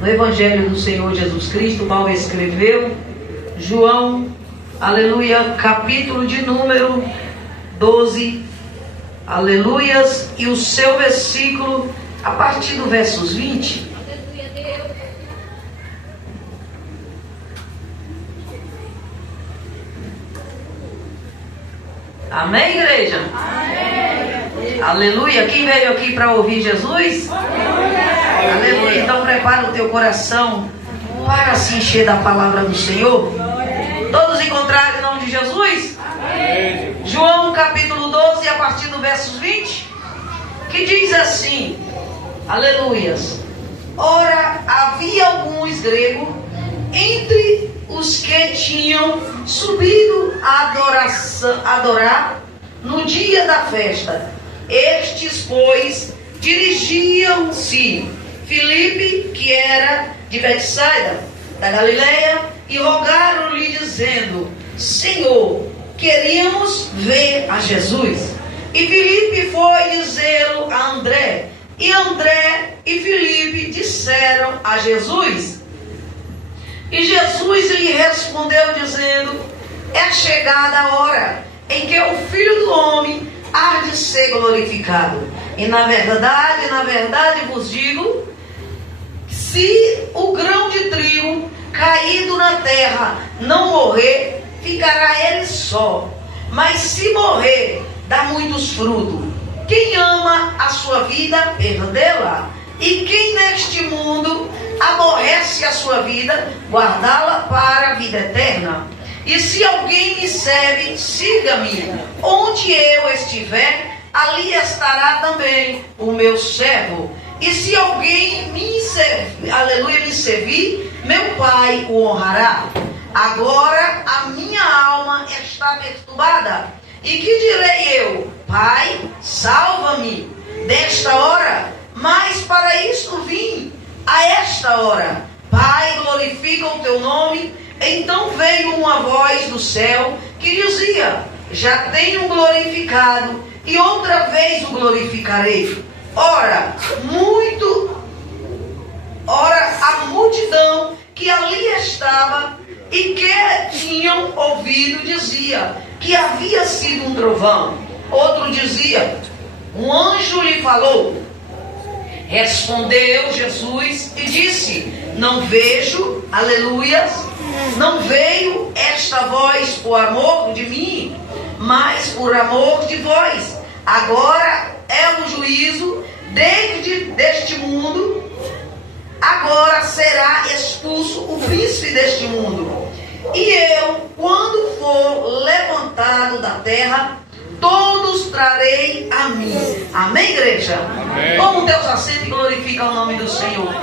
no Evangelho do Senhor Jesus Cristo, mal escreveu, João, aleluia, capítulo de número 12, aleluias, e o seu versículo, a partir do versos 20. Amém, igreja? Amém. Aleluia. Quem veio aqui para ouvir Jesus? Aleluia. Aleluia. Então prepara o teu coração para se encher da palavra do Senhor. Todos encontraram em nome de Jesus? Amém. João capítulo 12, a partir do versos 20, que diz assim, aleluias. Ora, havia alguns gregos entre os que tinham subido a adorar no dia da festa. Estes, pois, dirigiam-se Filipe, que era de Betsaida, da Galileia, e rogaram-lhe, dizendo, Senhor, queríamos ver a Jesus. E Filipe foi dizê-lo a André. E André e Filipe disseram a Jesus. E Jesus lhe respondeu, dizendo, é chegada a hora em que o Filho do Homem há de ser glorificado. E na verdade vos digo, se o grão de trigo caído na terra não morrer, ficará ele só. Mas se morrer, dá muitos frutos. Quem ama a sua vida, perdê-la. E quem neste mundo aborrece a sua vida, guardá-la para a vida eterna. E se alguém me serve, siga-me. Onde eu estiver, ali estará também o meu servo. E se alguém me servir, meu Pai o honrará. Agora a minha alma está perturbada. E que direi eu? Pai, salva-me desta hora. Mas para isto vim a esta hora. Pai, glorifica o teu nome. Então veio uma voz do céu que dizia, já tenho glorificado e outra vez o glorificarei. Ora, a multidão que ali estava e que tinham ouvido dizia que havia sido um trovão. Outro dizia, um anjo lhe falou. Respondeu Jesus e disse, não vejo, aleluias, não veio esta voz por amor de mim, mas por amor de vós. Agora é o juízo deste mundo, agora será expulso o príncipe deste mundo. E eu, quando for levantado da terra, todos trarei a mim. Amém, igreja? Amém. Toma os teus assentos e glorifica o nome do Senhor.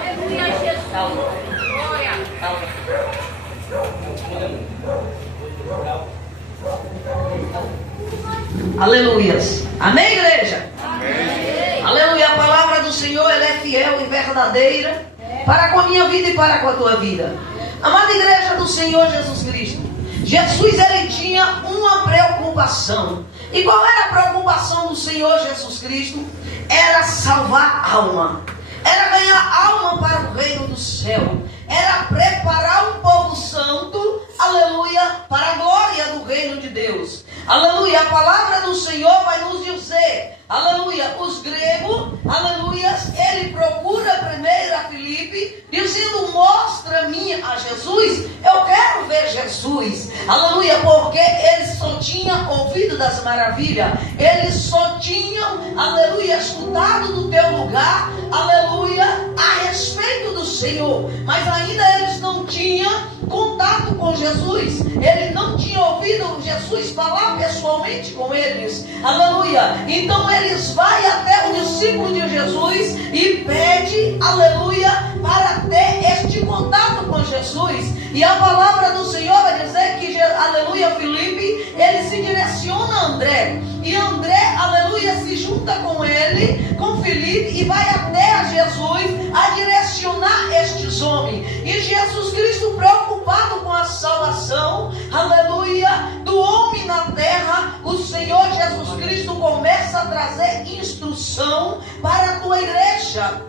Aleluias. Amém, igreja? Amém. Aleluia. A palavra do Senhor, ela é fiel e verdadeira para com a minha vida e para com a tua vida. Amada igreja do Senhor Jesus Cristo, Jesus, ele tinha uma preocupação. E qual era a preocupação do Senhor Jesus Cristo? Era salvar a alma. Era ganhar alma para o reino do céu. Era preparar um povo santo, aleluia, para a glória do reino de Deus. Aleluia, a palavra do Senhor vai nos dizer, aleluia, os gregos, aleluia, ele procura primeiro a Filipe, dizendo, mostra-me a Jesus, eu quero ver Jesus, aleluia, porque eles só tinham ouvido das maravilhas, eles só tinham, aleluia, escutado do teu lugar, aleluia, a respeito do Senhor, mas ainda eles não tinham contato com Jesus, eles não tinham ouvido Jesus falar pessoalmente com eles, aleluia. Então eles vão até o discípulo de Jesus e pede, aleluia, para ter este contato com Jesus. E a palavra do Senhor vai dizer que, aleluia, Filipe, ele se direciona a André. E André, aleluia, se junta com ele, com Filipe, e vai até a Jesus a direcionar estes homens. E Jesus Cristo, preocupado com a salvação, aleluia, do homem na terra, o Senhor Jesus Cristo começa a trazer instrução para a tua igreja.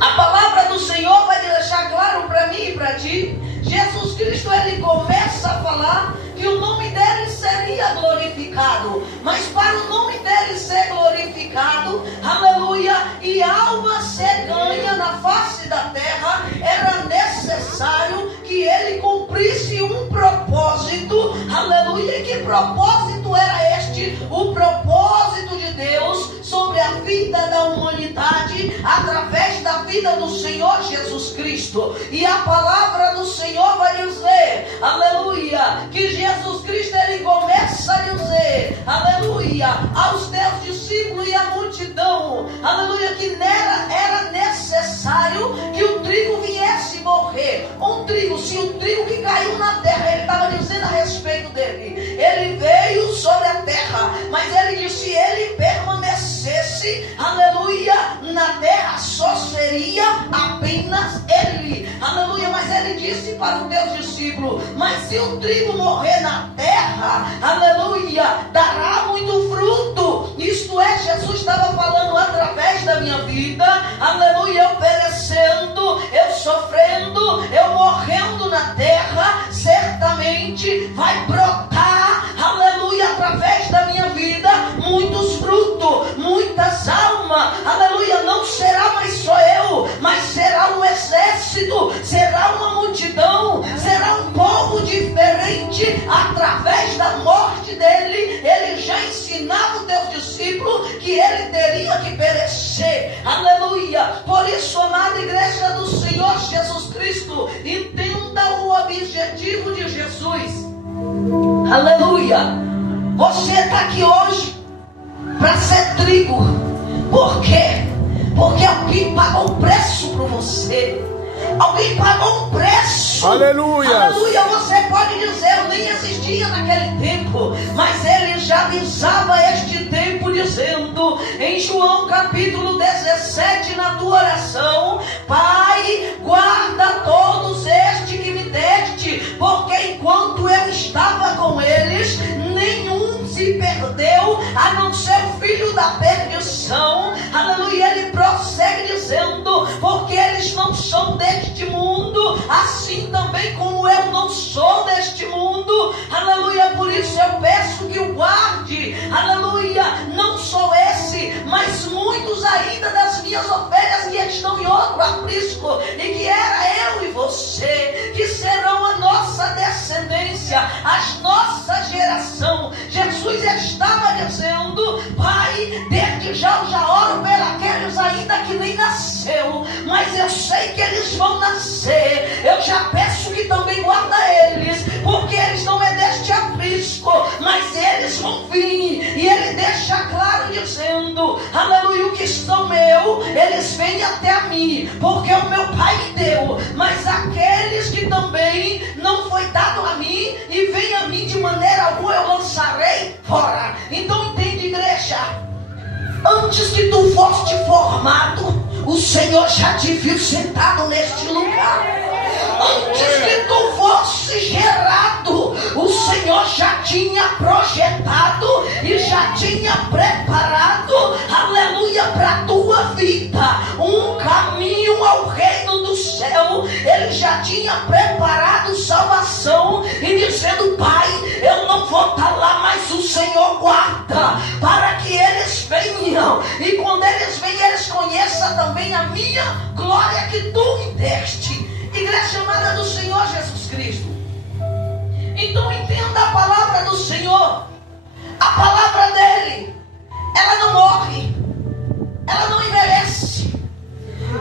A palavra do Senhor vai deixar falar que o nome dele seria glorificado. Mas para o nome dele ser glorificado, aleluia, e alma ser ganha na face da terra, era necessário que ele cumprisse um propósito, aleluia. E que propósito era este? O propósito de Deus sobre a vida da humanidade, através da vida do Senhor Jesus Cristo. E a palavra do Senhor vai dizer, aleluia, que Jesus Cristo, ele começa a dizer, aleluia, aos teus discípulos e à multidão, aleluia, que era necessário que o trigo viesse morrer. Um trigo, se o trigo que caiu na terra, ele estava dizendo a respeito dele, ele veio sobre a terra, mas ele disse, se ele permanecesse, aleluia, na terra, só seria apenas ele, aleluia. Mas ele disse para os teus discípulos, mas se o trigo morrer na terra, aleluia, dará muito fruto. Isto é, Jesus estava falando através da minha vida, aleluia, eu perecendo, eu sofrendo, eu morrendo na terra, certamente vai brotar, aleluia, através da minha vida, muitos frutos, muitas almas, aleluia. Não será mais só eu, mas será um exército, será uma multidão, será um povo diferente. Através da morte dele, ele já ensinava os teus discípulos que ele teria que perecer, aleluia. Por isso, amada igreja do Senhor Jesus Cristo, entenda o objetivo de Jesus, aleluia. Você está aqui hoje para ser trigo. Por quê? Porque alguém pagou um preço por você. Alguém pagou um preço. Aleluia. Aleluia. Você pode dizer, eu nem existia naquele tempo, mas ele já avisava este tempo, dizendo em João capítulo 17, na tua oração, Pai, guarda todos estes que me deste, porque enquanto eu estava com eles, nenhum se perdeu, a não ser o filho da perdição. Aleluia. Ele prossegue dizendo, porque eles não são deste mundo, assim também como eu não sou deste mundo. Aleluia. Por isso eu peço que o guarde, aleluia, não só esse, mas muitos ainda das minhas ovelhas que estão em outro aprisco, e que era eu e você, que serão a nossa descendência, a nossa geração. Jesus estava dizendo, Pai, desde já eu já oro pelos ainda que nem nasceu, mas eu sei que eles vão nascer. Eu já peço que também guarda eles, porque eles não é deste aprisco, mas eles vão vir. E ele deixa claro dizendo, aleluia, o que são meu, eles vêm até a mim, porque o meu Pai me deu. Mas aqueles que também não foi dado a mim e vem a mim, de maneira alguma eu lançarei fora. Então entende, igreja, antes que tu foste formado, o Senhor já te viu sentado neste lugar. Antes que tu fosse gerado, o Senhor já tinha projetado e já tinha preparado, aleluia, para a tua vida um caminho ao reino do céu. Ele já tinha preparado salvação e dizendo, Pai, eu não vou estar lá, mas o Senhor guarda para que eles venham, e quando eles vêm, eles conheçam também a minha glória que tu me deste. Igreja amada do Senhor Jesus Cristo, então entenda a palavra do Senhor. A palavra dele, ela não morre, ela não envelhece,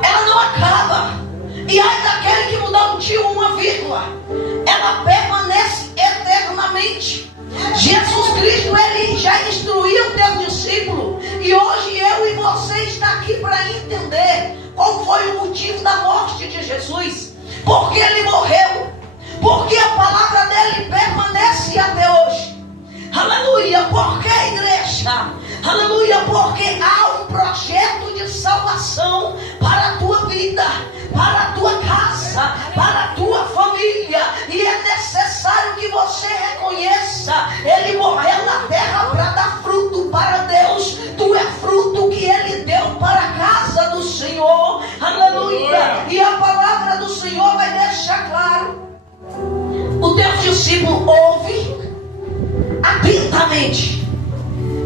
ela não acaba. E ai daquele que mudar um tio, uma vírgula, ela permanece eternamente. Jesus Cristo, ele já instruiu o teu discípulo, e hoje eu e você está aqui para entender qual foi o motivo da morte de Jesus. Porque ele morreu, porque a palavra dele permanece até hoje. Aleluia. Por que, igreja? Aleluia. Porque há um projeto de salvação para a tua vida, para a tua casa, para a tua família. E é necessário que você reconheça, ele morreu na terra para dar fruto para Deus. Tu é fruto que ele deu para a casa do Senhor. Aleluia. E a palavra do Senhor vai deixar claro. O teu discípulo atentamente.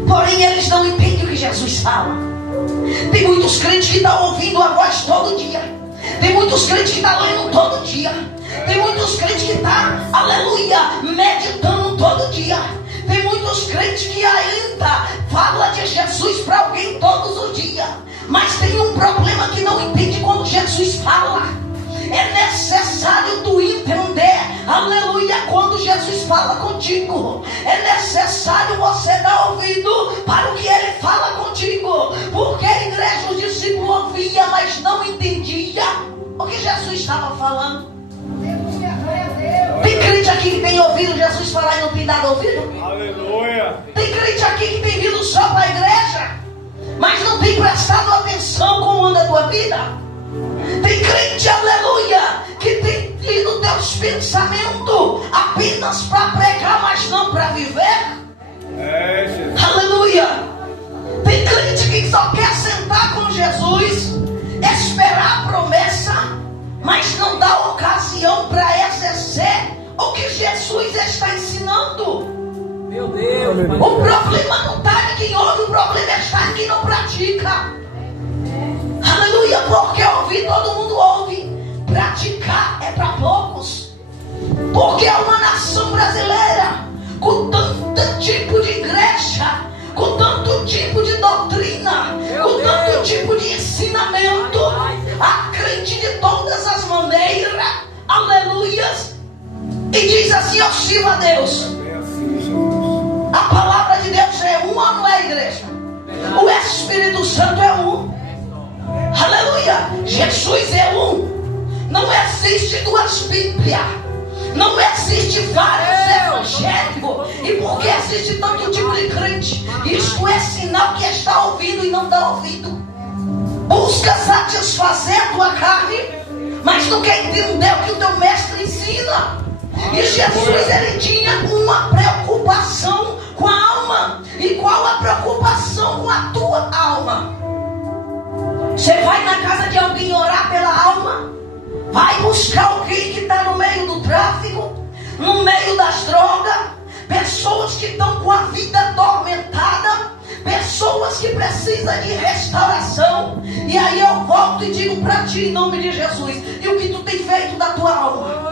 Porém, eles não entendem o que Jesus fala. Tem muitos crentes que estão ouvindo a voz todo dia. Tem muitos crentes que estão lendo todo dia. Tem muitos crentes que estão, aleluia, meditando todo dia. Tem muitos crentes que ainda falam de Jesus para alguém todos os dias. Mas tem um problema que não entende quando Jesus fala. É necessário tu entender, aleluia, quando Jesus fala contigo. É necessário você dar ouvido para o que ele fala contigo. Porque a igreja, os discípulos ouviam, mas não entendia o que Jesus estava falando. Tem crente aqui que tem ouvido Jesus falar e não tem dado ouvido? Aleluia. Tem crente aqui que tem vindo só para a igreja, mas não tem prestado atenção como anda a tua vida. Tem crente, aleluia, que tem tido teus pensamentos apenas para pregar, mas não para viver. Aleluia. Tem crente que só quer sentar com Jesus, esperar a promessa, mas não dá ocasião para exercer o que Jesus está ensinando. Meu Deus. O problema não está em quem ouve, o problema está em quem não pratica. Aleluia, porque ouvir todo mundo ouve, praticar é para poucos. Porque é uma nação brasileira com tanto tipo de igreja, com tanto tipo de doutrina, com tanto tipo de ensinamento, a crente de todas as maneiras, aleluias, e diz assim: eu sirvo a Deus. A palavra de Deus é uma, não é, igreja? O Espírito Santo é um. Aleluia. Jesus é um. Não existe duas Bíblias. Não existe vários evangélicos. E porque existe tanto tipo de crente, isto é sinal que está ouvindo e não dá ouvido. Busca satisfazer a tua carne, mas não quer entender o que o teu mestre ensina. E Jesus, ele tinha uma preocupação com a alma. E qual a preocupação com a tua alma? Você vai na casa de alguém orar pela alma? Vai buscar alguém que está no meio do tráfico, no meio das drogas, pessoas que estão com a vida atormentada, pessoas que precisam de restauração. E aí eu volto e digo para ti, em nome de Jesus: e o que tu tem feito da tua alma?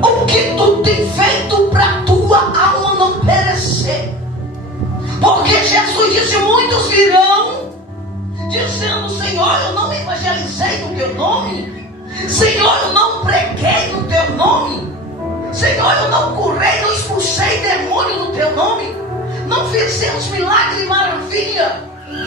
O que tu tem feito para tua alma não perecer? Porque Jesus disse: muitos virão dizendo: Senhor, eu não evangelizei no teu nome. Senhor, eu não preguei no teu nome. Senhor, eu não curei, não expulsei demônio no teu nome. Não fizemos milagre e maravilha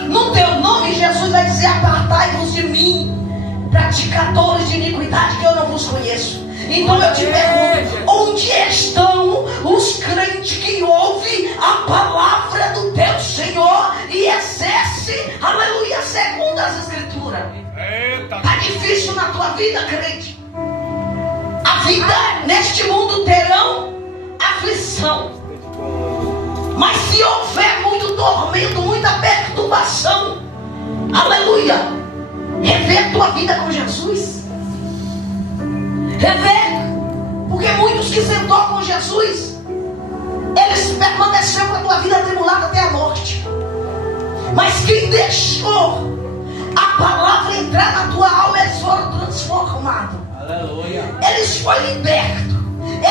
no teu nome. Jesus vai dizer: apartai-vos de mim, praticadores de iniquidade, que eu não vos conheço. Então eu te pergunto: onde estão os crentes que ouvem a palavra do teu Senhor e exerce, aleluia, segundo as Escrituras? Está difícil na tua vida, crente. A vida neste mundo terão aflição. Mas se houver muito tormento, muita perturbação, aleluia, rever tua vida com Jesus. Rever. Porque muitos que sentou com Jesus, eles permaneceram com a tua vida atribulada até a morte. Mas quem deixou a palavra entrar na tua alma, eles foram transformados. Aleluia. Eles foram libertos.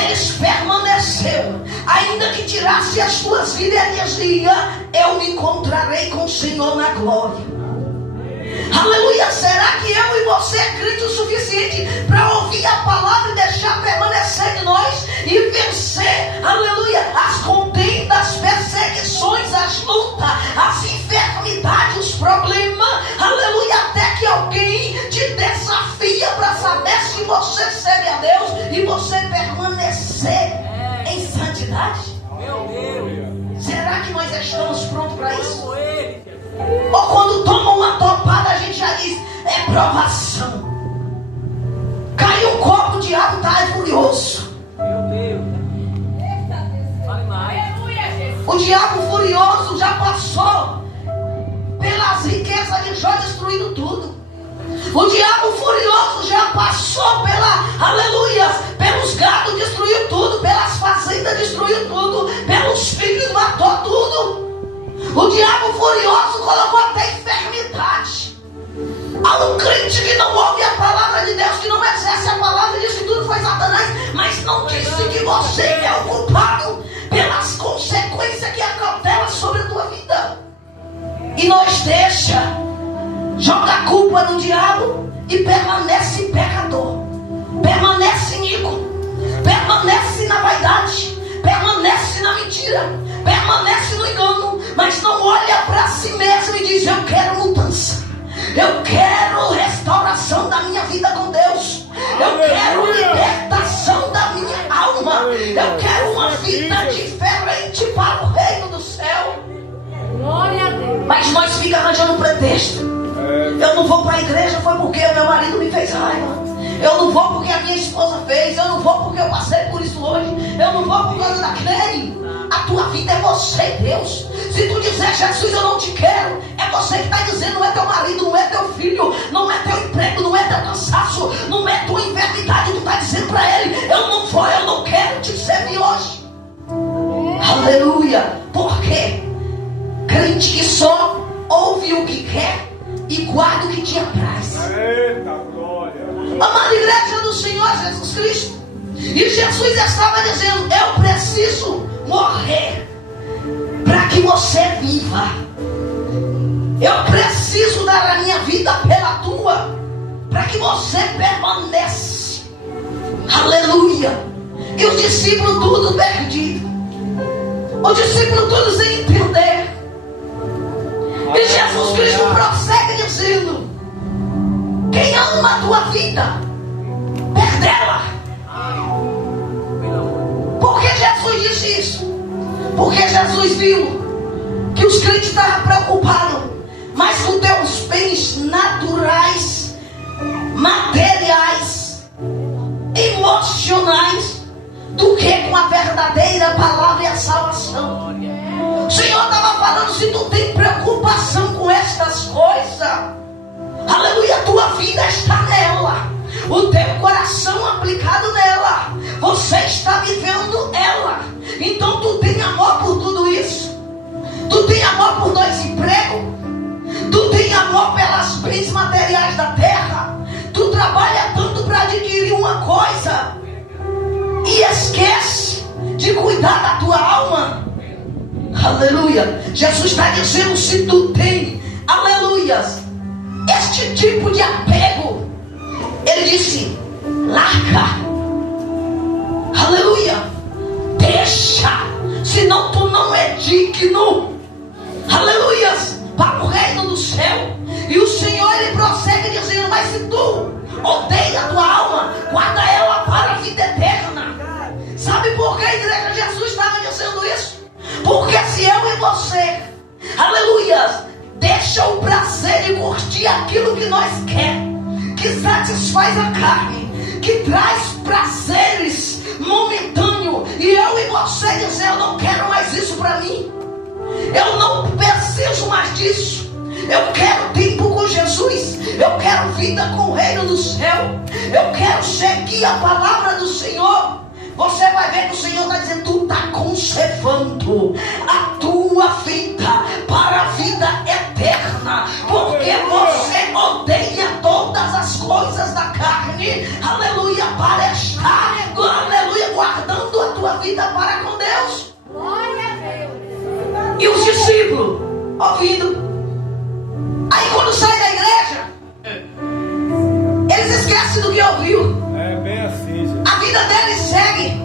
Eles permaneceram. Ainda que tirasse as tuas vidas, eles diziam: eu me encontrarei com o Senhor na glória. Aleluia. Será que eu e você é crente o suficiente para ouvir a palavra e deixar permanecer em nós e vencer, aleluia, as contendas, as perseguições, as lutas, as enfermidades, os problemas, aleluia, até que alguém te desafia para saber se você serve a Deus e você permanecer em santidade? Meu Deus. Será que nós estamos prontos para isso? Ou quando toma uma topada, a gente já diz: é provação. Caiu um copo, o diabo está furioso. Meu Deus. O diabo furioso já passou pelas riquezas de Jó, destruindo tudo. O diabo furioso já passou aleluia, pelos gados, destruiu tudo, pelas fazendas, destruiu tudo, pelo que não ouve a palavra de Deus, que não exerce a palavra, diz que tudo foi Satanás, mas não disse que você é o culpado pelas consequências que acautelam sobre a tua vida. E nós joga a culpa no diabo e permanece pecador, permanece iníquo, permanece na vaidade, permanece na mentira, permanece no engano, mas não olha para si mesmo e diz: eu quero mudança, eu quero restauração da minha vida com Deus, eu quero libertação da minha alma, eu quero uma vida diferente para o reino do céu. Glória a Deus. Mas nós ficamos arranjando pretexto. Eu não vou para a igreja foi porque meu marido me fez raiva. Eu não vou porque a minha esposa fez. Eu não vou porque eu passei por isso hoje. Eu não vou por causa daquele. A tua vida é você e Deus. Se tu disser: Jesus, eu não te quero, é você que está dizendo. Não é teu marido, não é teu filho, não é teu emprego, não é teu cansaço, não é tua enfermidade. Tu está dizendo para ele: eu não vou, eu não quero te servir hoje. Aleluia. Por quê? Crente que só ouve o que quer e guarda o que te apraz. Eita glória. Amada igreja do Senhor Jesus Cristo, e Jesus estava dizendo: eu preciso morrer para que você viva. Eu preciso dar a minha vida pela tua, para que você permaneça. Aleluia. E os discípulos tudo perdidos, os discípulos todos sem entender. E Jesus Cristo prossegue dizendo: quem ama a tua vida, perdê-la. Por que Jesus disse isso? Porque Jesus viu que os crentes estavam preocupados mais com teus bens naturais, materiais, emocionais, do que com a verdadeira palavra e a salvação. O Senhor estava falando: se tu tem preocupação com estas coisas, aleluia, a tua vida está nela, o teu coração aplicado nela, você está vivendo ela. Então tu tem amor por tudo isso, tu tem amor por dois empregos, tu tem amor pelas bens materiais da terra, tu trabalha tanto para adquirir uma coisa e esquece de cuidar da tua alma. Aleluia. Jesus está dizendo: se tu tem, aleluias, este tipo de apego, ele disse: larga, aleluia, deixa, senão tu não é digno, aleluias, para o reino do céu. E o Senhor, ele prossegue dizendo: mas se tu odeia a tua alma, guarda ela para a vida eterna. Sabe por que a igreja Jesus estava dizendo isso? Porque se eu e você, aleluia, deixa o prazer de curtir aquilo que nós queremos, que satisfaz a carne, que traz prazeres momentâneos, e eu e você dizer: eu não quero mais isso para mim, eu não preciso mais disso, eu quero tempo com Jesus, eu quero vida com o reino do céu, eu quero seguir a palavra do Senhor. Você vai ver que o Senhor está dizendo: tu está conservando a tua vida para a vida eterna, porque você odeia todas as coisas da carne, aleluia, para estar, aleluia, guardando a tua vida para com Deus. Glória a Deus. E os discípulos ouvindo. Aí quando sai da igreja, eles esquecem do que ouviu. É bem assim, gente. A vida deles segue,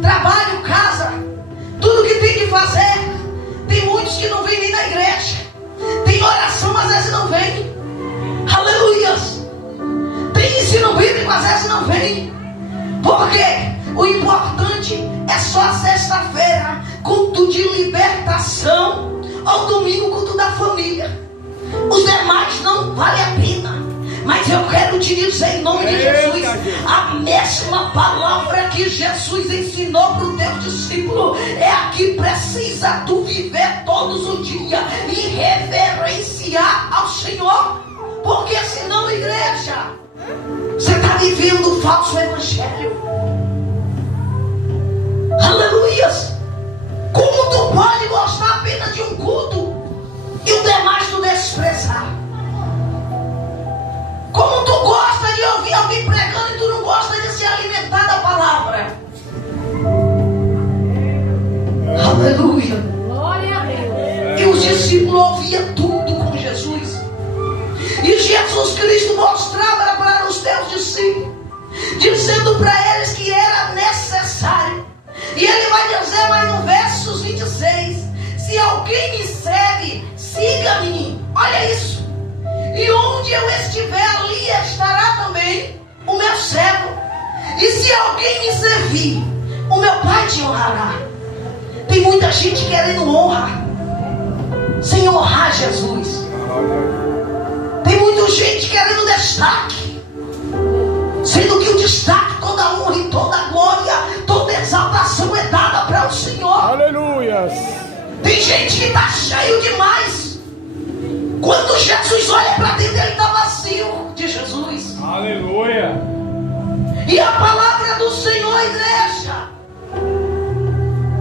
trabalho, casa, tudo que tem que fazer. Tem muitos que não vêm nem na igreja, tem oração, às vezes não vem, aleluias, tem ensino bíblico, às vezes não vem. Por quê? O importante é só a sexta-feira, culto de libertação, ou domingo, culto da família. Os demais não vale a pena. Mas eu quero te dizer em nome de Jesus, a mesma palavra que Jesus ensinou para o teu discípulo é a que precisa tu viver todos os dias e reverenciar ao Senhor. Porque senão, igreja, você está vivendo um falso evangelho. Aleluias. Como tu pode gostar apenas de um culto e o demais tu desprezar? Como tu Aleluia. Glória a Deus. E os discípulos ouviam tudo com Jesus. E Jesus Cristo mostrava para os seus discípulos, dizendo para eles que era necessário. E ele vai dizer mais no verso 26: se alguém me segue, siga-me. Olha isso. E onde eu estiver, ali estará também o meu servo. E se alguém me servir, o meu Pai te honrará. Tem muita gente querendo honra sem honrar Jesus. Tem muita gente querendo destaque, sendo que o destaque, toda a honra e toda a glória, toda a exaltação é dada para o Senhor. Aleluia. Tem gente que está cheio demais. Quando Jesus olha para dentro, ele está vazio de Jesus. Aleluia. E a palavra do Senhor, igreja,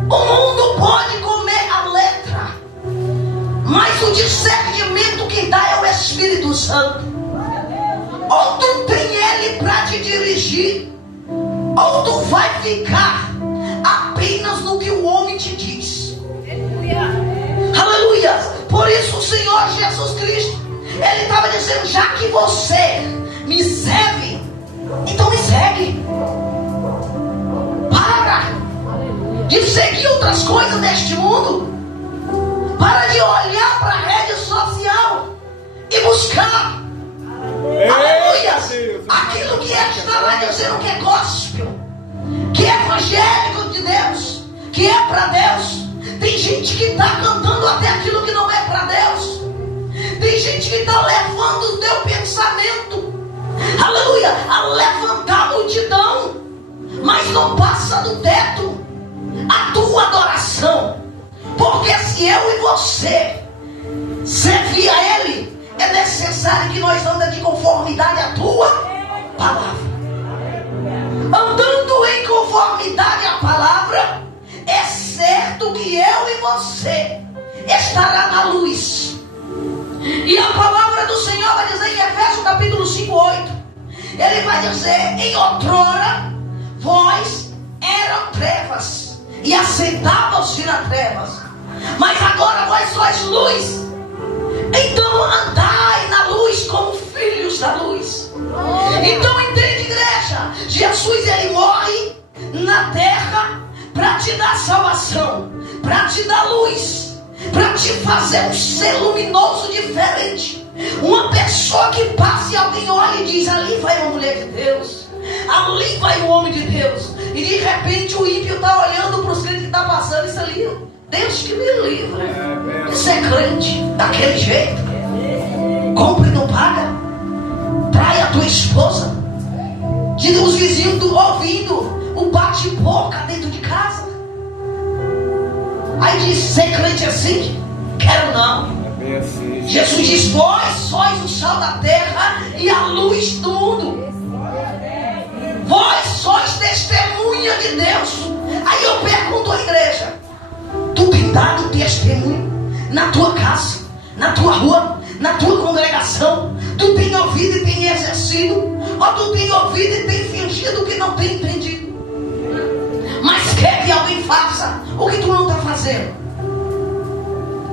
o mundo pode comer a letra, mas o discernimento que dá é o Espírito Santo. Ou tu tem ele para te dirigir, ou tu vai ficar apenas no que o homem te diz. Aleluia. Por isso o Senhor Jesus Cristo, ele estava dizendo: já que você me serve, então me segue. Para de seguir outras coisas neste mundo. Para de olhar para a rede social e buscar, aleluia, aquilo que está lá dizendo que é gospel, que é evangélico de Deus, que é para Deus. Tem gente que está cantando até aquilo que não é para Deus. Tem gente que está levando o teu pensamento, aleluia, a levantar a multidão, mas não passa do teto a tua adoração. Porque se eu e você servir a Ele, é necessário que nós andemos de conformidade à tua palavra. Andando em conformidade à palavra, é certo que eu e você estará na luz. E a palavra do Senhor vai dizer em Efésios capítulo 5:8, ele vai dizer: em outrora vós eram trevas e assentavam-se nas trevas, mas agora vós sois luz. Então andai na luz como filhos da luz. Então entende, igreja, Jesus ele morre na terra para te dar salvação, para te dar luz, para te fazer um ser luminoso diferente. Uma pessoa que passa e alguém olha e diz: ali vai uma mulher de Deus, ali vai um homem de Deus. E de repente o ímpio está olhando para os crentes que estão passando. Isso ali, Deus que me livra de ser crente daquele jeito. Compra e não paga, trai a tua esposa, que os vizinhos ouvindo o bate-boca dentro de casa. Aí diz: ser crente assim? Quero não. Jesus diz: vós sois o sal da terra e a luz do mundo. Vós sois testemunha de Deus. Aí eu pergunto à igreja: tu tem dado testemunho na tua casa, na tua rua, na tua congregação? Tu tem ouvido e tem exercido? Ou tu tem ouvido e tem fingido que não tem entendido? Mas quer que alguém faça o que tu não está fazendo?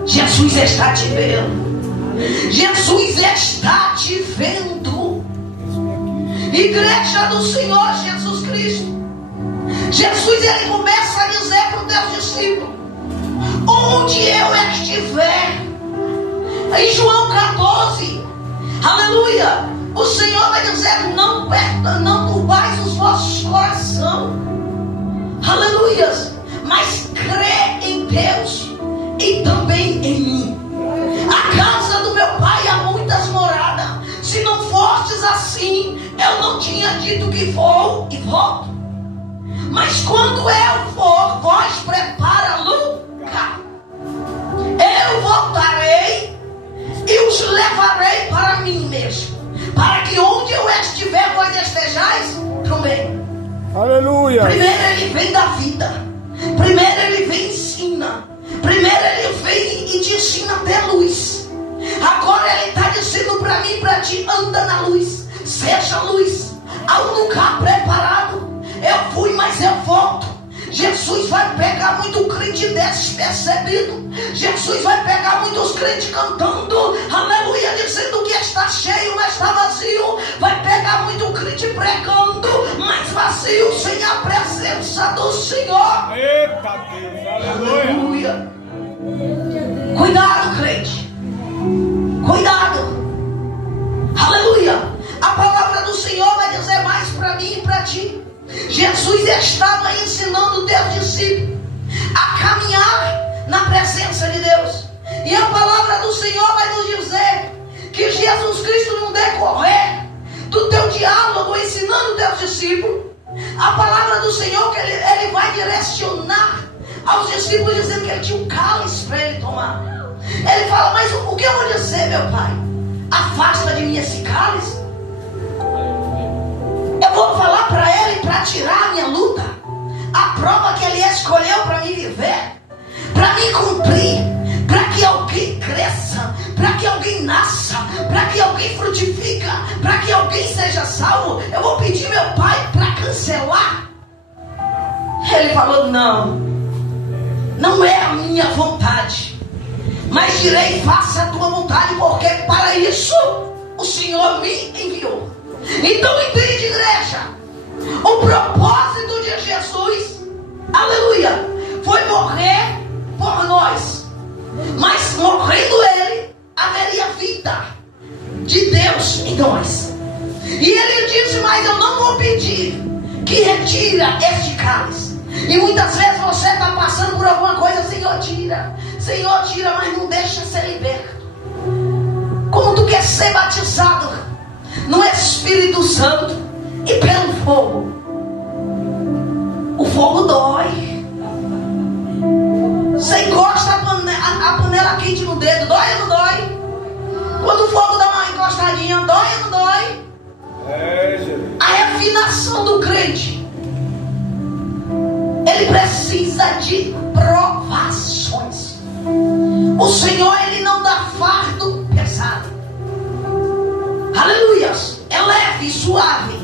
Jesus está te vendo. Jesus está te vendo. Igreja do Senhor Jesus Cristo. Jesus ele começa a dizer para os teus discípulos: onde eu estiver. Em João 14, aleluia, o Senhor vai dizer: não turbais os vossos corações, aleluia, mas crê em Deus e também em mim. A casa do meu Pai há muitas moradas. Se não fostes assim, eu não tinha dito que vou e volto. Mas quando eu for, vós prepara lugar. Eu voltarei e os levarei para mim mesmo, para que onde eu estiver, vós estejais também. Aleluia. Primeiro ele vem da vida. Primeiro ele vem e ensina. Primeiro ele vem e te ensina até luz. Agora ele está dizendo para mim, para ti: anda na luz, seja luz. Há um lugar preparado. Eu fui, mas eu volto. Jesus vai pegar muito crente despercebido. Jesus vai pegar muitos crentes cantando, aleluia, dizendo que está cheio, mas está vazio. Vai pegar muito crente pregando, mas vazio, sem a presença do Senhor. Eita Deus, aleluia. Aleluia. Cuidado, crente. Cuidado. Aleluia. A palavra do Senhor vai dizer mais para mim e para ti. Jesus estava ensinando teus discípulos a caminhar na presença de Deus. E a palavra do Senhor vai nos dizer que Jesus Cristo, no decorrer do teu diálogo ensinando teus discípulos, a palavra do Senhor que ele vai direcionar aos discípulos, dizendo que ele tinha um cálice para ele tomar. Ele fala, mas o que eu vou dizer, meu pai? Afasta de mim esse cálice. Eu vou falar para ele para tirar a minha luta, a prova que ele escolheu para me viver, para me cumprir, para que alguém cresça, para que alguém nasça, para que alguém frutifica, para que alguém seja salvo. Eu vou pedir meu pai para cancelar. Ele falou, não é a minha vontade, mas direi, faça a tua vontade, porque para isso o Senhor me enviou. Então entende, igreja, o propósito de Jesus, aleluia, foi morrer por nós, mas morrendo ele, haveria vida de Deus em nós. E ele disse, mas eu não vou pedir que retira este cálice. E muitas vezes você está passando por alguma coisa, Senhor tira, mas não deixa ser liberto. Como tu quer ser batizado no Espírito Santo e pelo fogo? O fogo dói. Você encosta a panela quente no dedo, dói ou não dói? Quando o fogo dá uma encostadinha, dói ou não dói? A refinação do crente, ele precisa de provações. O Senhor, ele não dá fardo pesado. Aleluias. É leve e suave.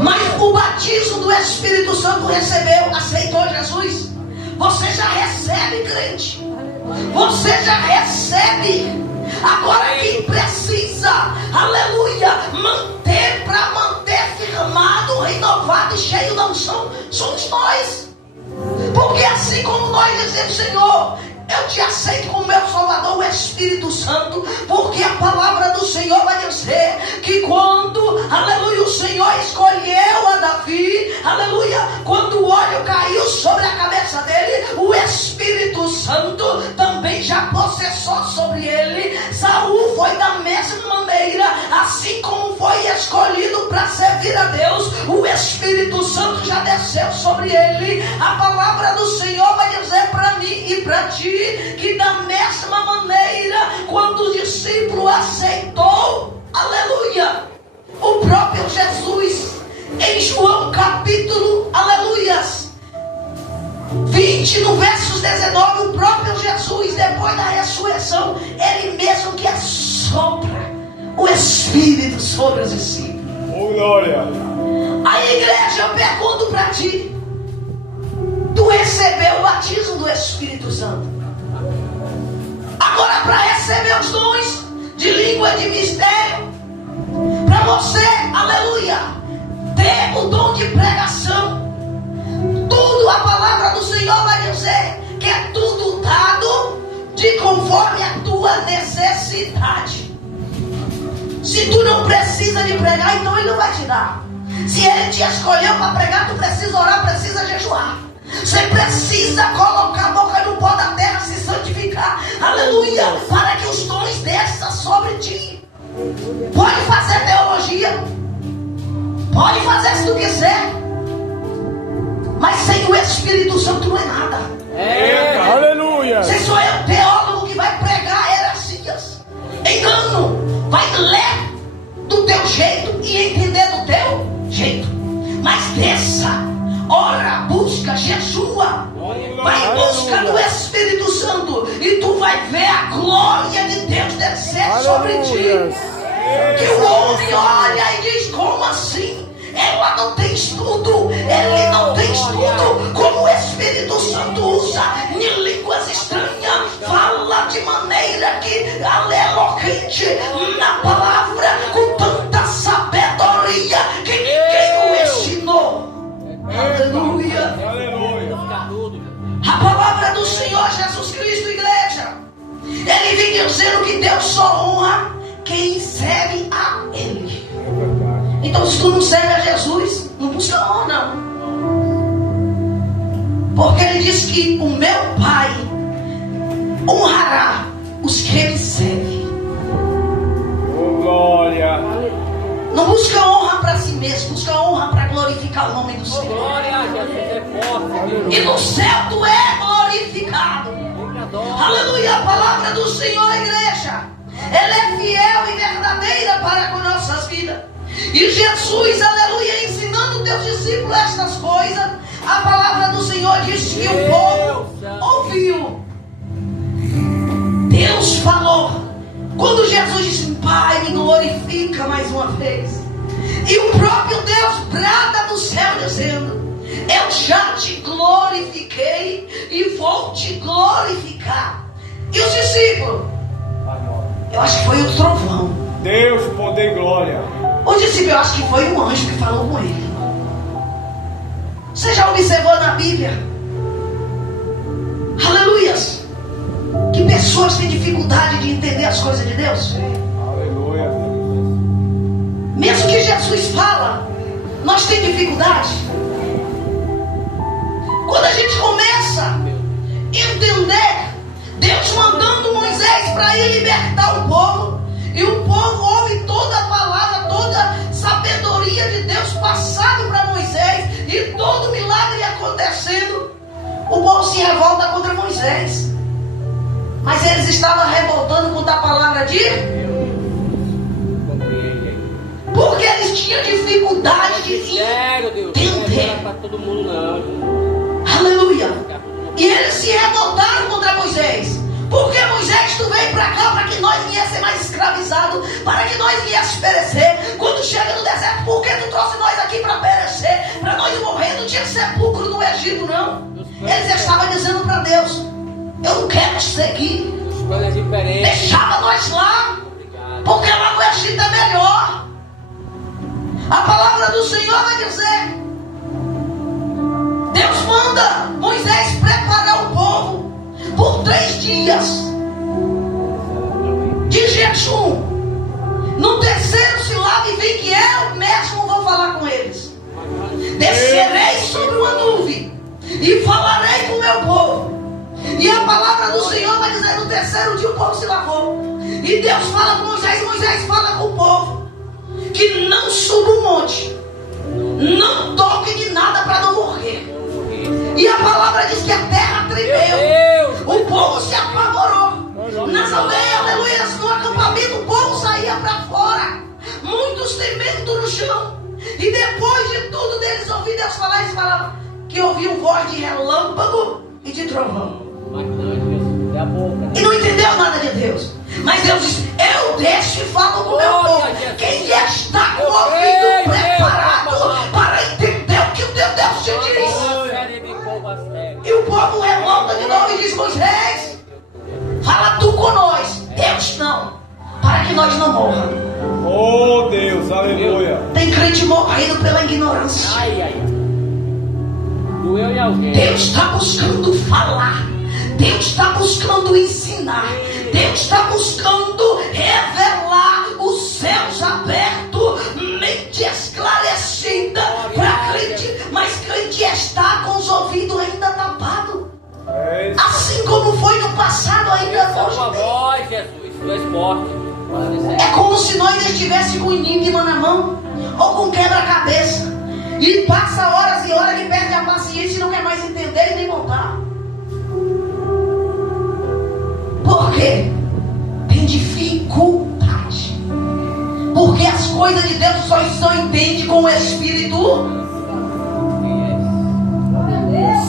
Mas o batismo do Espírito Santo recebeu, aceitou Jesus. Você já recebe, crente. Você já recebe. Agora quem precisa, aleluia, para manter firmado, renovado e cheio da unção, somos nós. Porque assim como nós dizemos, Senhor, eu te aceito como meu Salvador, o Espírito Santo, porque a palavra do Senhor vai dizer que quando, aleluia, o Senhor escolheu a Davi, aleluia, quando o óleo caiu sobre a cabeça dele, o Espírito Santo também já possessou sobre ele. Saul foi da mesma maneira, assim como foi escolhido para servir a Deus, o Espírito Santo já desceu sobre ele. A palavra do Senhor vai dizer para mim e para ti que da mesma maneira, quando o discípulo aceitou, aleluia, o próprio Jesus, em João capítulo, aleluias, 20, no versos 19, o próprio Jesus, depois da ressurreição, ele mesmo que assopra o Espírito sobre os discípulos. Oh, glória. Aí, igreja, eu pergunto para ti, tu recebeu o batismo do Espírito Santo? Agora, para receber os dons de língua e de mistério, para você, aleluia, ter o dom de pregação, tudo a palavra do Senhor vai dizer que é tudo dado de conforme a tua necessidade. Se tu não precisa de pregar, então ele não vai te dar. Se ele te escolheu para pregar, tu precisa orar, precisa jejuar. Você precisa colocar a boca no pó da terra, se santificar, aleluia, para que os dons desçam sobre ti. Pode fazer teologia, pode fazer se tu quiser, mas sem o Espírito Santo não é nada. Aleluia. Se sou eu, teólogo, que vai pregar heresias, engano, vai ler do teu jeito e entender do teu jeito, mas desça, ora, busca, jejua, vai em busca do Espírito Santo e tu vai ver a glória de Deus descer sobre ti. Que o homem olha e diz, como assim? Ela não tem estudo, ele não tem estudo, como o mente na palavra com tanta sabedoria que ninguém o ensinou. Aleluia. Aleluia. A palavra do Senhor Jesus Cristo, igreja, Ele vem dizendo que Deus só honra quem serve a Ele. Então, se tu não serve a Jesus, não busca honra, não. Porque Ele diz que o meu Pai honrará os que Ele serve. Oh, glória. Não busca honra para si mesmo, busca honra para glorificar o nome do Senhor. Glória a Jesus, é forte. E no céu tu é glorificado. Aleluia, a palavra do Senhor, igreja, ela é fiel e verdadeira para com nossas vidas. E Jesus, aleluia, ensinando teus discípulos estas coisas, a palavra do Senhor diz que o povo ouviu. Deus falou. Quando Jesus disse, Pai, me glorifica mais uma vez. E o próprio Deus brada do céu dizendo, eu já te glorifiquei e vou te glorificar. E os discípulos? Eu acho que foi o trovão. Deus, poder e glória. O discípulo, eu acho que foi um anjo que falou com ele. Você já observou na Bíblia? Aleluias. Que pessoas têm dificuldade de entender as coisas de Deus. Aleluia. Mesmo que Jesus fala, nós temos dificuldade. Quando a gente começa a entender Deus mandando Moisés para ir libertar o povo, e o povo ouve toda a palavra, toda a sabedoria de Deus passado para Moisés, e todo milagre acontecendo, o povo se revolta contra Moisés. Mas eles estavam revoltando contra a palavra de... Porque eles tinham dificuldade de entender. Aleluia. E eles se revoltaram contra Moisés. Porque Moisés, tu veio para cá para que nós viéssemos ser mais escravizados, para que nós viéssemos perecer. Quando chega no deserto, por que tu trouxe nós aqui para perecer? Para nós morrer, não tinha sepulcro no Egito, não. Eles estavam dizendo para Deus, eu não quero te seguir. Deixava nós lá, porque lá no Egito é melhor. A palavra do Senhor vai dizer, Deus manda Moisés preparar o povo por 3 dias de jejum. No terceiro se lava e vem que eu mesmo vou falar com eles. Descerei sobre uma nuvem e falarei com o meu povo. E a palavra do Senhor vai dizer, no terceiro dia o povo se lavou. E Deus fala com Moisés, Moisés fala com o povo que não suba o monte, não toque de nada para não morrer. E a palavra diz que a terra tremeu, o povo se apavorou. Nas aldeias, aleluia, no acampamento, o povo saía para fora, muitos temendo no chão. E depois de tudo deles ouvir Deus falar, eles falavam que ouviam voz de relâmpago e de trovão. E não entendeu nada de Deus. Mas Deus disse, eu deixo e falo com o meu povo. Quem está com o ouvido preparado para entender o que o teu Deus te diz. E o povo revolta de novo e diz, Moisés, fala tu com nós. Deus não, para que nós não morramos. Oh Deus, aleluia. Tem crente morrendo pela ignorância. Deus está buscando falar. Deus está buscando ensinar. Deus está buscando revelar os céus abertos, mente esclarecida para crente. Mas crente está com os ouvidos ainda tapados. Assim como foi no passado, ainda hoje tem. É como se nós estivéssemos com o enigma na mão ou com quebra-cabeça. E passa horas e horas que perde a paciência e não quer mais entender e nem montar. Por quê? Tem dificuldade. Porque as coisas de Deus só entende com o Espírito.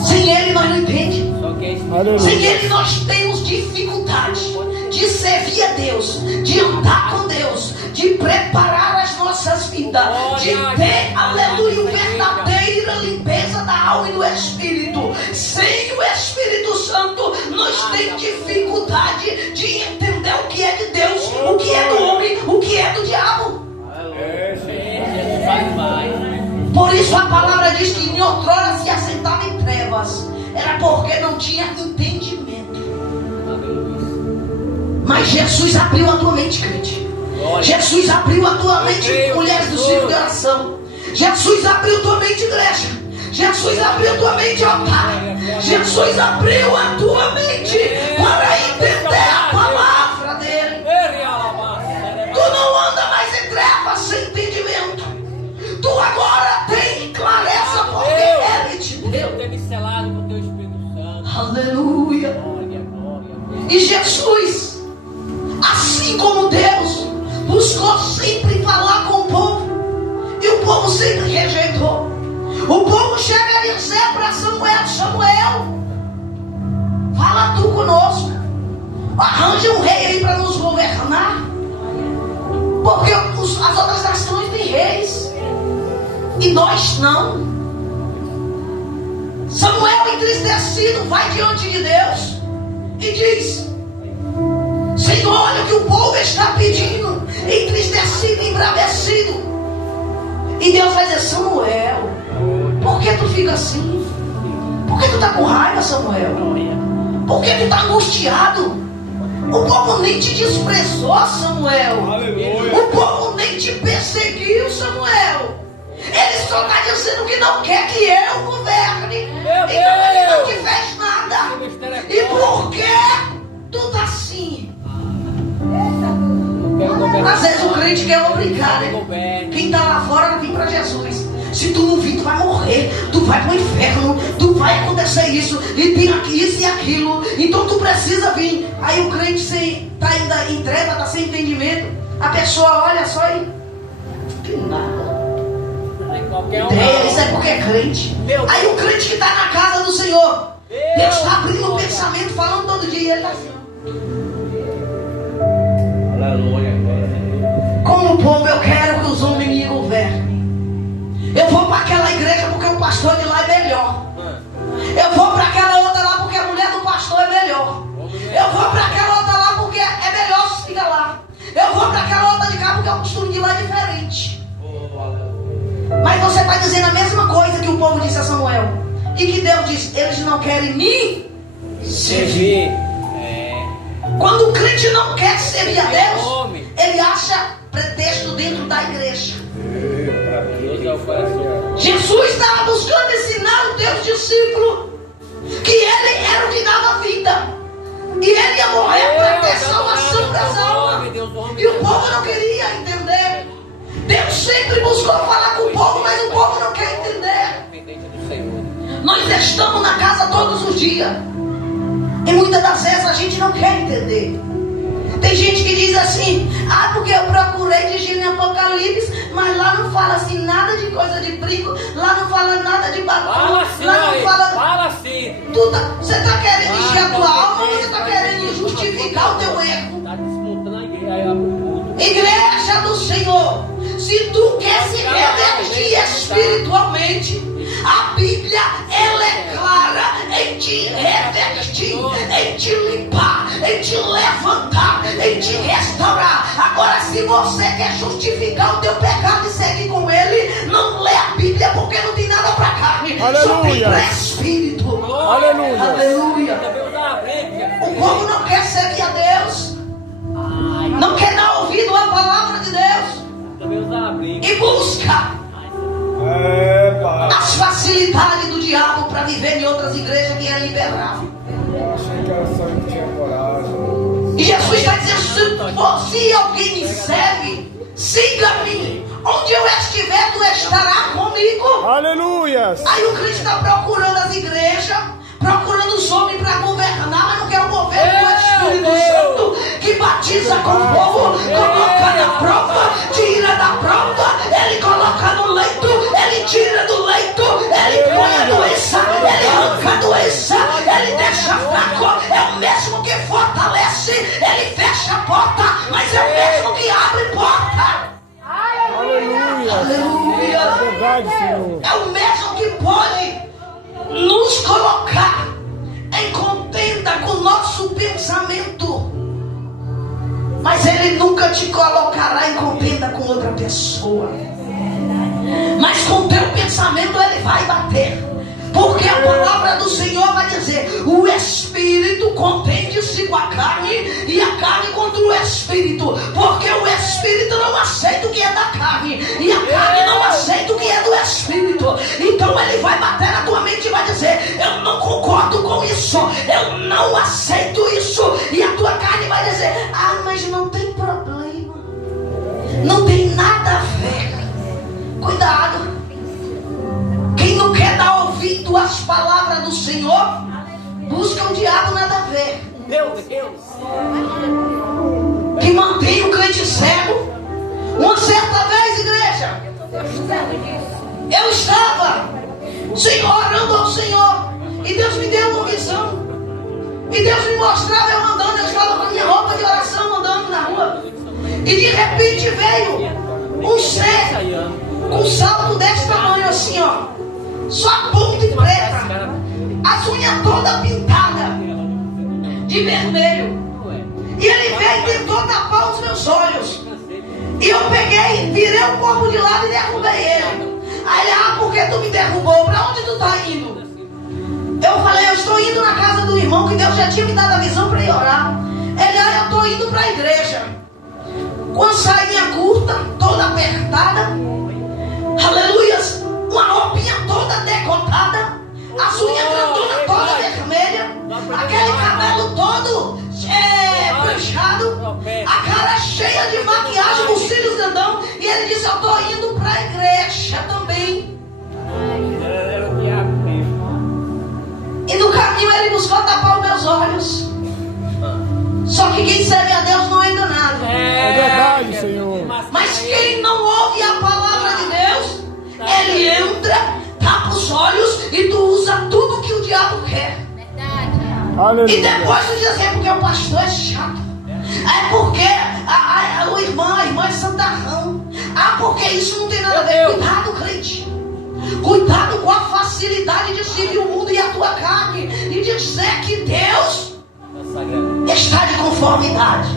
Sem Ele nós não entendemos. Sem Ele nós temos dificuldade de servir a Deus, de andar com Deus, de preparar as nossas vidas, de ter, aleluia, verdadeira limpeza da alma e do Espírito. Sem o Espírito Santo, nós temos dificuldade de entender o que é de Deus o que é do homem, o que é do diabo. Por isso a palavra diz que em outrora se assentava em trevas. Era porque não tinha entendimento. Mas Jesus abriu a tua mente, crente. Jesus abriu a tua mente, mulheres do círculo de oração. Jesus abriu a tua mente, igreja. Jesus abriu a tua mente, altar. Jesus abriu a tua mente para entender a palavra dele. Tu não anda mais em trevas sem entendimento. Tu agora tem clareza porque ele te deu. Aleluia. E Jesus, assim como Deus, buscou sempre falar com o povo, e o povo sempre rejeitou. O povo chega a dizer para Samuel: Samuel, fala tu conosco, arranja um rei aí para nos governar, porque as outras nações têm reis e nós não. Samuel, entristecido, vai diante de Deus e diz: Senhor, olha o que o povo está pedindo, entristecido, embravecido. E Deus vai dizer: Samuel, por que tu fica assim? Por que tu está com raiva, Samuel? Por que tu está angustiado? O povo nem te desprezou, Samuel. Aleluia. O povo nem te perseguiu, Samuel. Ele só está dizendo que não quer que eu governe. Então ele não te fez nada. E por que tu está assim? Às vezes o crente quer obrigar, né? Quem está lá fora não vem para Jesus. Se tu não vir, tu vai morrer, tu vai para o inferno, tu vai acontecer isso, e tem aqui isso e aquilo, então tu precisa vir. Aí o crente está ainda em treva, está sem entendimento. A pessoa olha só e não tem nada. Isso é porque é crente. Aí o crente que está na casa do Senhor, Deus está abrindo o pensamento, falando todo dia, e ele está assim. Como povo, eu quero que os homens me governem. Eu vou para aquela igreja porque o pastor de lá é melhor. Eu vou para aquela outra lá porque a mulher do pastor é melhor. Eu vou para aquela outra lá porque é melhor se fica lá. Eu vou para aquela outra de cá porque o costume de lá é diferente. Mas você está dizendo a mesma coisa que o povo disse a Samuel. E que Deus disse: eles não querem me servir. Quando o crente não quer servir a Deus, ele acha pretexto dentro da igreja. Jesus estava buscando ensinar os teus discípulos que ele era o que dava vida, e ele ia morrer para ter salvação das almas. E o povo não queria entender. Deus sempre buscou falar com o povo, mas o povo não quer entender. Nós estamos na casa todos os dias, e muitas das vezes a gente não quer entender. Tem gente que diz assim: ah, porque eu procurei dirigir em Apocalipse, mas lá não fala assim nada de coisa de brinco, lá não fala nada de batom, lá não fala. Fala assim. Você está querendo encher a tua alma, ou você está querendo justificar o teu erro? Está desmontando a igreja. Igreja do Senhor, se tu quer se revertir espiritualmente, a Bíblia, ela é clara em te revertir, em te limpar, em te levantar, em te restaurar. Agora, se você quer justificar o teu pecado e seguir com ele, não lê a Bíblia, porque não tem nada para carne, só tem para espírito. Aleluia. Aleluia. O povo não quer servir a Deus, não quer dar ouvido à palavra de Deus, e busca as facilidades do diabo para viver em outras igrejas que é liberável. Achei que era só eu que tinha coragem. E Jesus está dizendo: se alguém me serve, siga-me. Onde eu estiver, tu estarás comigo. Aleluia. Aí o Cristo está procurando as igrejas, procurando os homens para governar, mas não quer o governo do Espírito Santo, que batiza com o povo, coloca na prova, tira da prova, ele coloca no leito, ele tira do leito, ele põe a doença, ele arranca a doença, ele deixa fraco. É o mesmo que fortalece, ele fecha a porta, mas é o mesmo que abre porta. Aleluia. Aleluia. Verdade, Senhor. É o mesmo que pode nos colocar em contenda com o nosso pensamento. mas Ele nunca te colocará em contenda com outra pessoa. Mas com teu pensamento Ele vai bater. Porque a palavra do Senhor vai dizer: o Espírito contende-se com a carne, e a carne contra o Espírito. Porque o Espírito não aceita o que é da carne, e a carne não aceita o que é do Espírito. Então Ele vai bater na tua mente e vai dizer: eu não concordo com isso, eu não aceito isso. E a tua carne vai dizer: ah, mas não tem problema, não tem nada a ver. Cuidado. Quem não quer dar ouvido às palavras do Senhor, busca o diabo nada a ver. Meu Deus. Que mantém o crente cego. Uma certa vez, igreja, eu estava orando ao Senhor, e Deus me deu uma visão. E Deus me mostrava eu andando, eu estava com a minha roupa de oração andando na rua. E de repente veio um ser com um salto desse tamanho assim, ó. Só ponta e preta, as unhas todas pintadas de vermelho. E ele veio e tentou tapar os meus olhos. E eu peguei, virei o corpo de lado e derrubei ele. Aí ele: ah, por que tu me derrubou? Pra onde tu tá indo? Eu falei: eu estou indo na casa do irmão, que Deus já tinha me dado a visão para ir orar. Ele: ah, eu estou indo para a igreja. Com a sainha curta, toda apertada, aleluias, uma roupinha toda decotada, as unhas grandonas toda vermelha, aquele cabelo todo puxado, a cara cheia de maquiagem, os cílios grandão. E ele disse: eu estou indo para a igreja também. E no caminho ele buscou tapar os meus olhos. Só que quem serve a Deus não é enganado. É verdade, Senhor. Mas quem não ouve a palavra de Deus, ele entra, tapa os olhos e tu usa tudo que o diabo quer. Aleluia. E depois tu diz assim: é porque o pastor é chato. É porque a irmã é santarrão. Ah, porque isso não tem nada a ver. Cuidado, crente. Cuidado com a facilidade de seguir o mundo e a tua carne e dizer que Deus está de conformidade.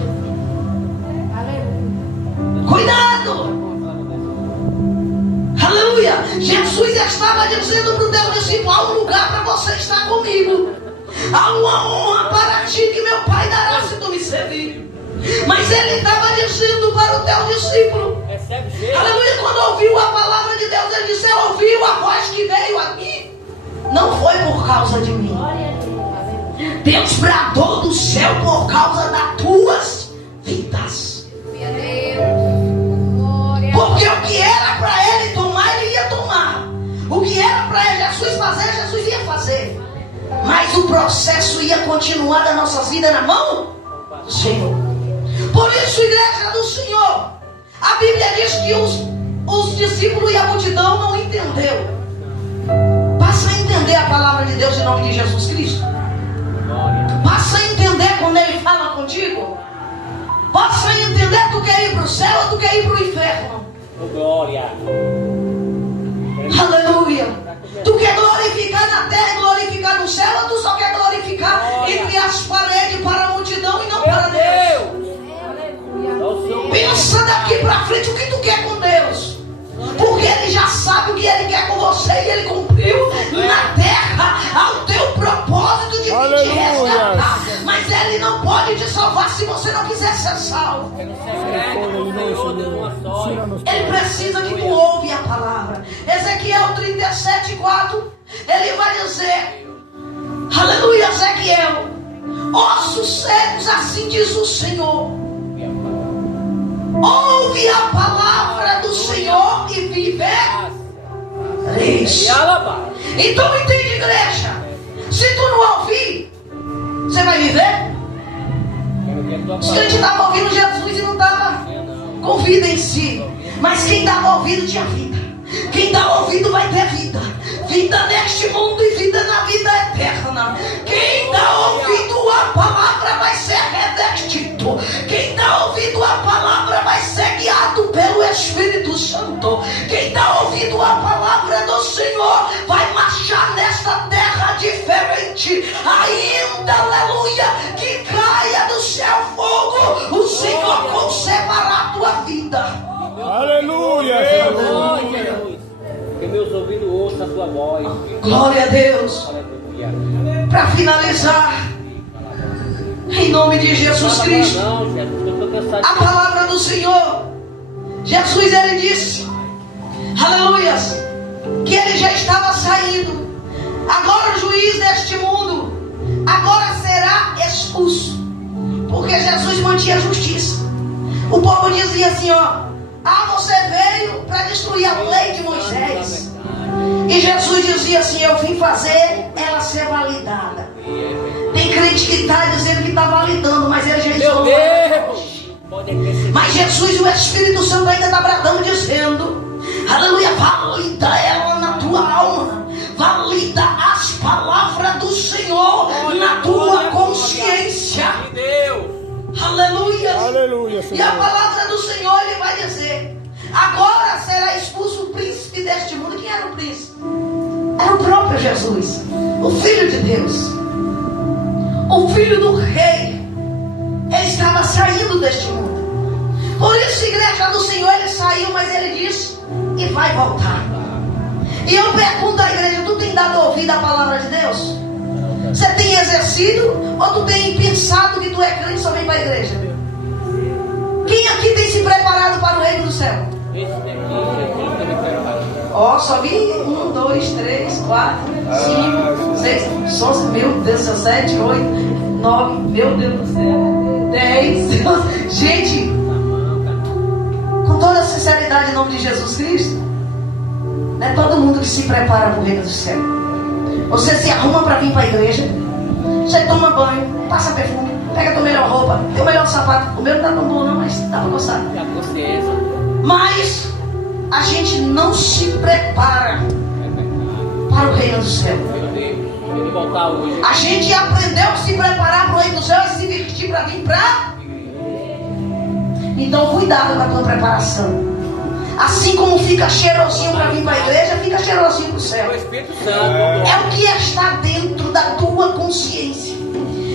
Cuidado. Aleluia. Jesus estava dizendo para o teu discípulo: há um lugar para você estar comigo. Há uma honra para ti que meu Pai dará se tu me servir. Mas ele estava dizendo para o teu discípulo, aleluia, quando ouviu a palavra de Deus, ele disse: ouviu a voz que veio aqui, não foi por causa de mim. Deus bradou do céu por causa das tuas vidas. Porque o que era para ele tomar, ele ia tomar. O que era para Jesus fazer, Jesus ia fazer. Mas o processo ia continuar da nossa vida na mão do Senhor. Por isso, igreja do Senhor, a Bíblia diz que os discípulos e a multidão não entendeu. Passa a entender a palavra de Deus em nome de Jesus Cristo. Passa a entender quando Ele fala contigo. Passa a entender, tu quer ir para o céu ou tu quer ir para o inferno. Glória. Aleluia. Tu quer glorificar na terra e glorificar no céu, ou tu só quer glorificar entre as paredes para a multidão e não para Deus? Pensa daqui para frente o que tu quer com Deus. Porque Ele já sabe o que Ele quer com você e Ele cumpriu na terra ao teu propósito de te resgatar. Mas Ele não pode te salvar se você não quiser ser salvo. Ele precisa que tu ouve a palavra. Ezequiel 37:4, ele vai dizer, aleluia, Ezequiel: ossos secos, assim diz o Senhor, ouve a palavra do Senhor e vivereis. Então entende, igreja, se tu não ouvir, você vai viver? Os crentes estavam ouvindo Jesus e não estavam com vida em si. Mas quem estava ouvindo tinha vida. Quem está ouvindo vai ter vida. Vida neste mundo e vida na vida eterna. Quem está ouvindo a palavra vai ser revestido. Quem está ouvindo a palavra vai ser guiado pelo Espírito Santo. Quem está ouvindo a palavra do Senhor vai marchar nesta terra diferente. Ainda, aleluia, que caia do céu fogo. O Senhor Aleluia, Jesus. Jesus. Que meus ouvidos ouçam a tua voz. Glória a Deus. Aleluia. Para finalizar, em nome de Jesus Cristo, Não, Jesus, eu estou cansado. a palavra do Senhor, Jesus, ele disse, aleluias, que ele já estava saindo. Agora o juiz deste mundo agora será expulso, porque Jesus mantinha a justiça. O povo dizia assim, ó: você veio para destruir a lei de Moisés. E Jesus dizia assim: eu vim fazer ela ser validada. Tem crente que está dizendo que está validando, mas ele já Meu está. Deus! Mas Jesus e o Espírito Santo ainda está bradando, dizendo: aleluia, valida ela na tua alma, valida as palavras do Senhor na tua consciência. Aleluia. Aleluia, E a Senhor. palavra do Senhor, ele vai dizer: agora será expulso o príncipe deste mundo. Quem era o príncipe? Era o próprio Jesus, o Filho de Deus, o Filho do Rei. Ele estava saindo deste mundo. Por isso, igreja do Senhor, ele saiu, mas ele disse: e vai voltar. E eu pergunto à igreja: tu tem dado ouvido à palavra de Deus? Você tem exercido? Ou tu tem pensado que tu é crente e só vem para a igreja? Quem aqui tem se preparado para o reino do céu? Só vi 1, 2, 3, 4, 5, 6, só, meu Deus do céu, 7, 8, 9, meu Deus do céu, 10, 11. Gente, com toda a sinceridade, em nome de Jesus Cristo, não é todo mundo que se prepara para o reino do céu. Você se arruma para vir para a igreja, você toma banho, passa perfume, pega a tua melhor roupa, teu melhor sapato. O meu não está tão bom não, mas dá para gostar. Mas a gente não se prepara para o reino do céu. A gente aprendeu a se preparar para o reino do céu e se vestir para vir para. Então cuidado com a tua preparação. Assim como fica cheirosinho para vir para a igreja, fica cheirosinho para o céu. É o que está dentro da tua consciência.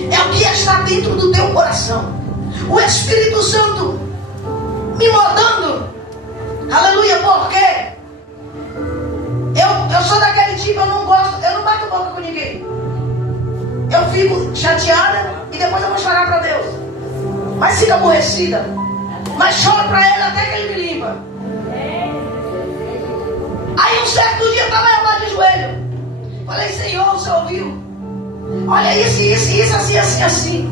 É o que está dentro do teu coração. O Espírito Santo me moldando. Aleluia, por quê? Eu sou daquele tipo, eu não gosto, eu não bato boca com ninguém. Eu fico chateada e depois eu vou chorar para Deus. Mas fico aborrecida. Mas choro para Ele até que Ele me limpa. Aí um certo dia eu estava lá de joelho. Falei: Senhor, o Senhor ouviu? Olha isso, assim.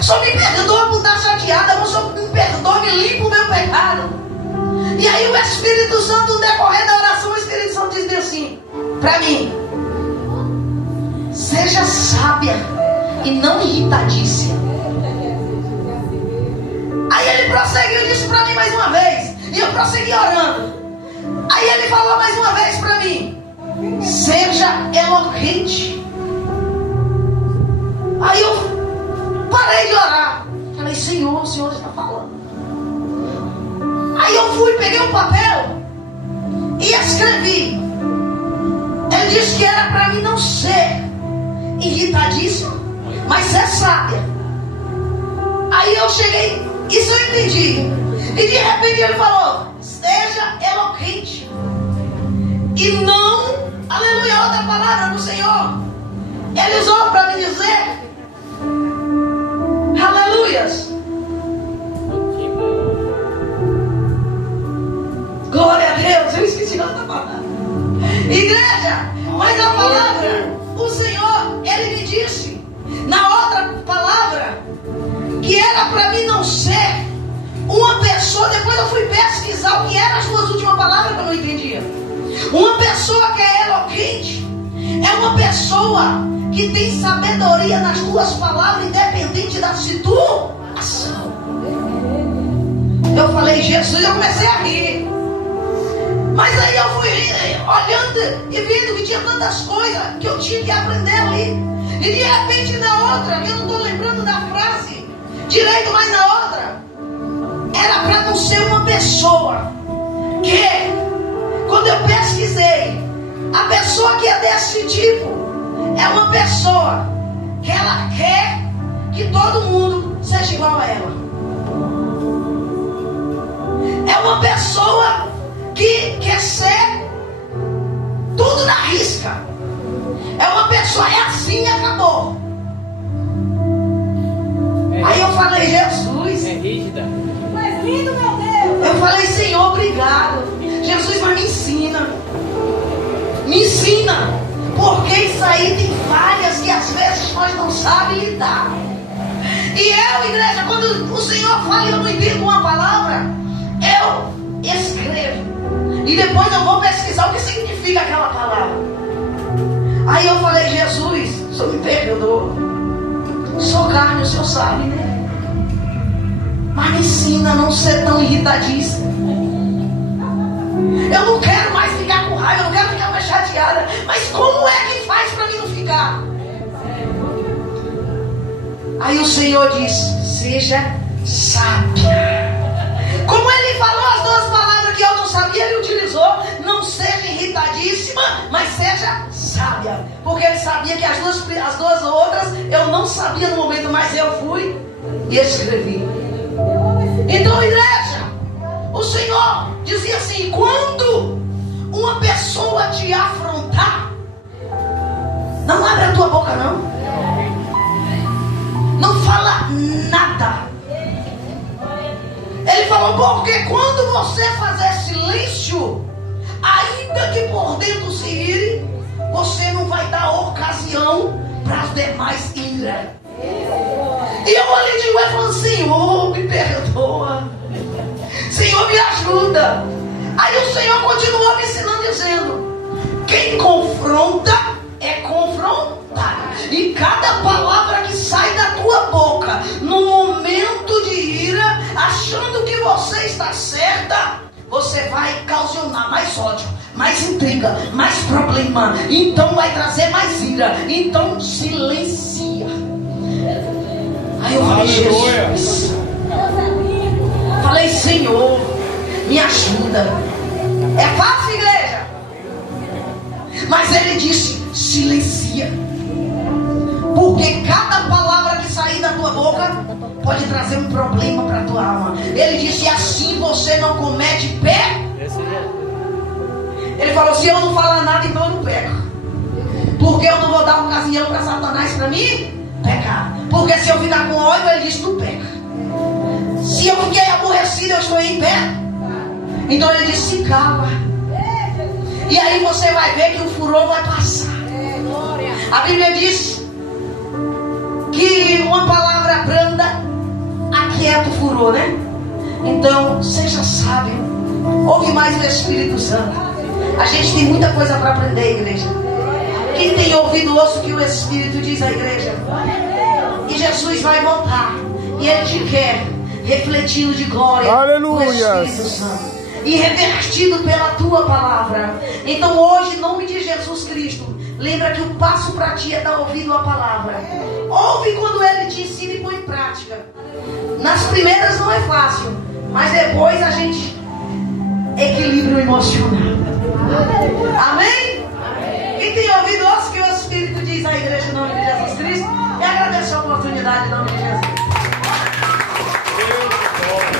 Só me perdoa por estar chateada. Não só me perdoa, me limpa o meu pecado. E aí o Espírito Santo, no decorrer da oração, o Espírito Santo diz assim para mim: seja sábia e não irritadiça. Aí ele prosseguiu e disse para mim mais uma vez. E eu prossegui orando. Aí ele falou mais uma vez para mim: seja eloquente. Aí eu parei de orar. Falei: Senhor, o Senhor está falando. Aí eu fui, peguei um papel e escrevi. Ele disse que era para mim não ser irritadíssimo, mas ser sábia. Aí eu cheguei, isso eu entendi. E de repente ele falou: seja eloquente. E não, aleluia, outra palavra do Senhor. Ele usou para me dizer, aleluias, glória a Deus. Eu esqueci outra palavra. Igreja, mas a palavra, o Senhor, Ele me disse na outra palavra que era para mim não ser uma pessoa. Depois eu fui pesquisar o que eram as duas últimas palavras que eu não entendia. Uma pessoa que é eloquente é uma pessoa que tem sabedoria nas duas palavras, independente da situação. Eu falei: Jesus, eu comecei a rir. Mas aí eu fui olhando e vendo que tinha tantas coisas que eu tinha que aprender ali. E de repente na outra, eu não estou lembrando da frase direito, mas na outra era para não ser uma pessoa que, quando eu pesquisei, a pessoa que é desse tipo é uma pessoa que ela quer que todo mundo seja igual a ela. É uma pessoa que quer ser tudo na risca. É uma pessoa, é assim e acabou. Aí eu falei, Jesus. É rígida. Mas lindo, meu Deus. Eu falei, Senhor, obrigado. Jesus, mas me ensina. Me ensina. Porque isso aí tem falhas que às vezes nós não sabemos lidar. E eu, igreja, quando o Senhor fala e eu não entendo uma palavra, eu escrevo. E depois eu vou pesquisar o que significa aquela palavra. Aí eu falei, Jesus, o Senhor me perdoou. Sou carne, o Senhor sabe, né? Mas me ensina a não ser tão irritadíssimo. Eu não quero mais ficar com raiva, eu não quero ficar mais chateada. Mas como é que faz para mim não ficar? Aí o Senhor disse, seja sábia. Como ele falou as duas palavras que eu não sabia, ele utilizou. Não seja irritadíssima, mas seja sábia. Porque ele sabia que as duas outras eu não sabia no momento, mas eu fui e escrevi. Então, igreja, o Senhor dizia assim, quando uma pessoa te afrontar, não abre a tua boca não. Não fala nada. Ele falou, porque quando você fazer silêncio, ainda que por dentro se ire, você não vai dar ocasião para as demais irem. E eu olhei de novo e falei, Senhor, me perdoa. Senhor, me ajuda. Aí o Senhor continuou me ensinando, dizendo, quem confronta é confrontado. E cada palavra que sai da tua boca, no momento de ira, achando que você está certa, você vai causar mais ódio, mais intriga, mais problema. Então vai trazer mais ira. Então silencia. Aí eu falei, Jesus. Falei, Senhor, me ajuda. É fácil, igreja? Mas ele disse, silencia. Porque cada palavra que sair da tua boca pode trazer um problema para a tua alma. Ele disse, assim você não comete pé. Ele falou, se eu não falar nada, então eu não peco. Porque eu não vou dar ocasião para Satanás para mim pecar. Porque se eu ficar com ódio, ele disse, tu peca. Se eu fiquei aborrecido, eu estou em pé. Então ele disse, se cala. E aí você vai ver que o furor vai passar. A Bíblia diz que uma palavra branda aquieta o furor, né? Então, seja sábio. Ouve mais o Espírito Santo. A gente tem muita coisa para aprender, igreja. Quem tem ouvido, ouça o que o Espírito diz à igreja. E Jesus vai voltar. E Ele te quer refletindo de glória. Aleluia. O Espírito Santo. E revertido pela tua palavra. Então hoje, em nome de Jesus Cristo, lembra que o passo para ti é dar ouvido à palavra. Ouve quando Ele te ensina e põe em prática. Nas primeiras não é fácil, mas depois a gente equilibra o emocional. Amém? Quem tem ouvido, ouça o que o Espírito diz à igreja em nome de Jesus Cristo. E agradeço a oportunidade em nome de Jesus.